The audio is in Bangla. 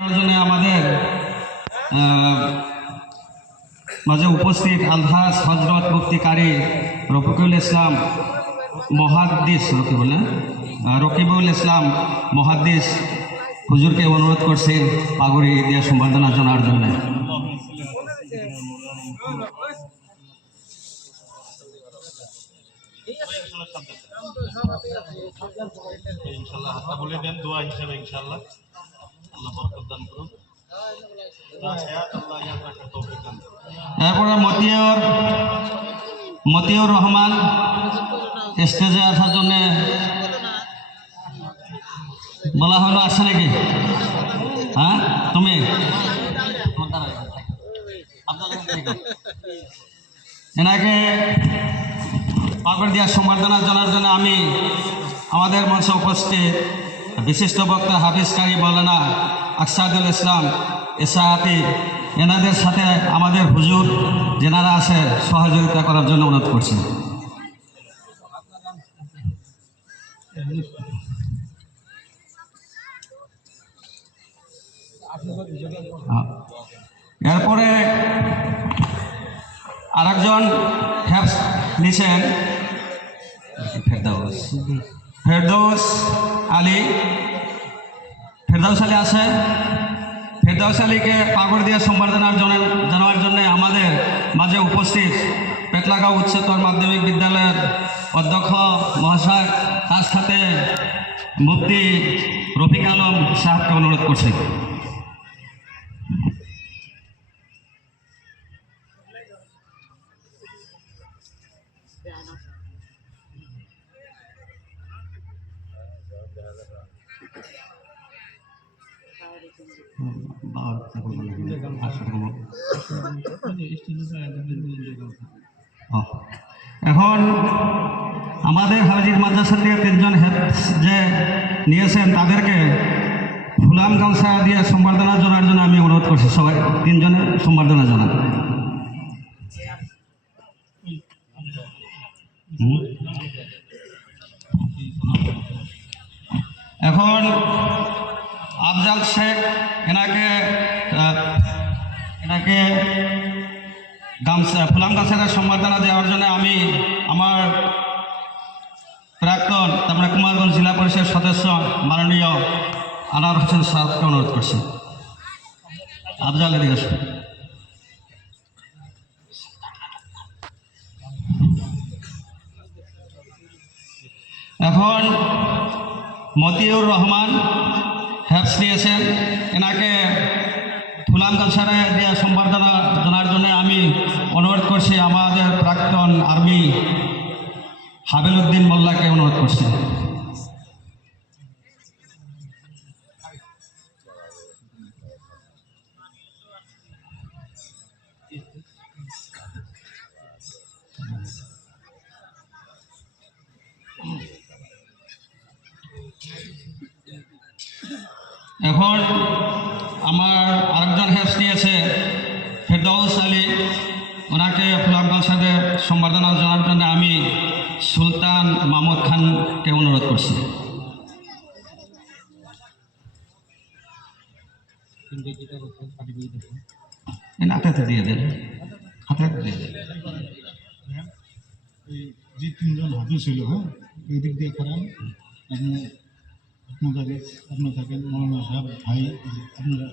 জন্য আমাদের মাঝে উপস্থিত আলহাজ হজরত মুফতি রফিকুল ইসলাম মুহাদ্দিস রকিবুল ইসলাম মুহাদ্দিস হুজুরকে অনুরোধ করছি পাগড়ি দিয়ে সম্বর্ধনা জানার জন্য। ইনশাআল্লাহ হাতটা বলে দেন দোয়া হিসেবে, ইনশাআল্লাহ আল্লাহ বরকত দান করুন। এরপরে মতিউর রহমান স্টেজে আসার জন্য বলা হলো, আসছে নাকি? হ্যাঁ, তুমি এনাকে পাগড়ি দিয়া সম্বর্ধনা জানার জন্য আমি আমাদের মঞ্চে উপস্থিত বিশিষ্ট বক্তা হাফিজ কারি মৌলানা আকসাদুল ইসলাম এসাহাতি এনাদের সাথে আমাদের হুজুর যেনারা আছে সহযোগিতা করার জন্য অনুরোধ করছি। এরপরে আরেকজন হ্যাপস নিছেন ফেরদৌস আলী আছে। ফেরদৌস আলীকে পাগড়ি দিয়ে সম্বর্ধনা জানানোর জন্য আমাদের মাঝে উপস্থিত পেটলাগাঁও উচ্চতর মাধ্যমিক বিদ্যালয়ের অধ্যক্ষ মহাশয়, তার সাথে মুফতি রফিক আলম সাহেবকে অনুরোধ করছি। এখন আমাদের হাজির মাদ্রাসা থেকে 3 জন যে নিয়েছেন তাদেরকে ফুলাম গামছা দিয়ে সম্বর্ধনা জানার জন্য আমি অনুরোধ করছি। সবাই 3 জনের সম্বর্ধনা জানান। এখন আফজাল শেখ এনাকে ফুলাম গামছার সম্বর্ধনা দেওয়ার জন্য আমি আমার প্রাক্তন কুমারগঞ্জ জেলা পরিষদ সদস্য মাননীয় আনোয়ার হোসেন সাহেবকে অনুরোধ করছি। আফজাল এদিকে আসুন। এখন মতিউর রহমান হ্যাপস নিয়েছেন, এনাকে ফুলাম গামছারে দিয়ে সম্বর্ধনা জানার জন্য আমি অনুরোধ করছি আমাদের প্রাক্তন আর্মি হাবিল উদ্দিন মোল্লাকে অনুরোধ করছি। এখন আমার আরেকজন হ্যাপস নিয়েছে ফেরদৌস আলী, ওনাকে ফুলাম গামছাতে সম্বর্ধনা জানার জন্য আমি সুলতান মাহমুদ খানকে অনুরোধ করছি। হাতে দিয়ে দেন, হাতে দিয়ে দেন। যে 3 জন হাফিজ ছিল, হ্যাঁ, এই দিক দিয়ে করান। আপনার থাকেন মৌলানা সাহেব ভাই, আপনারা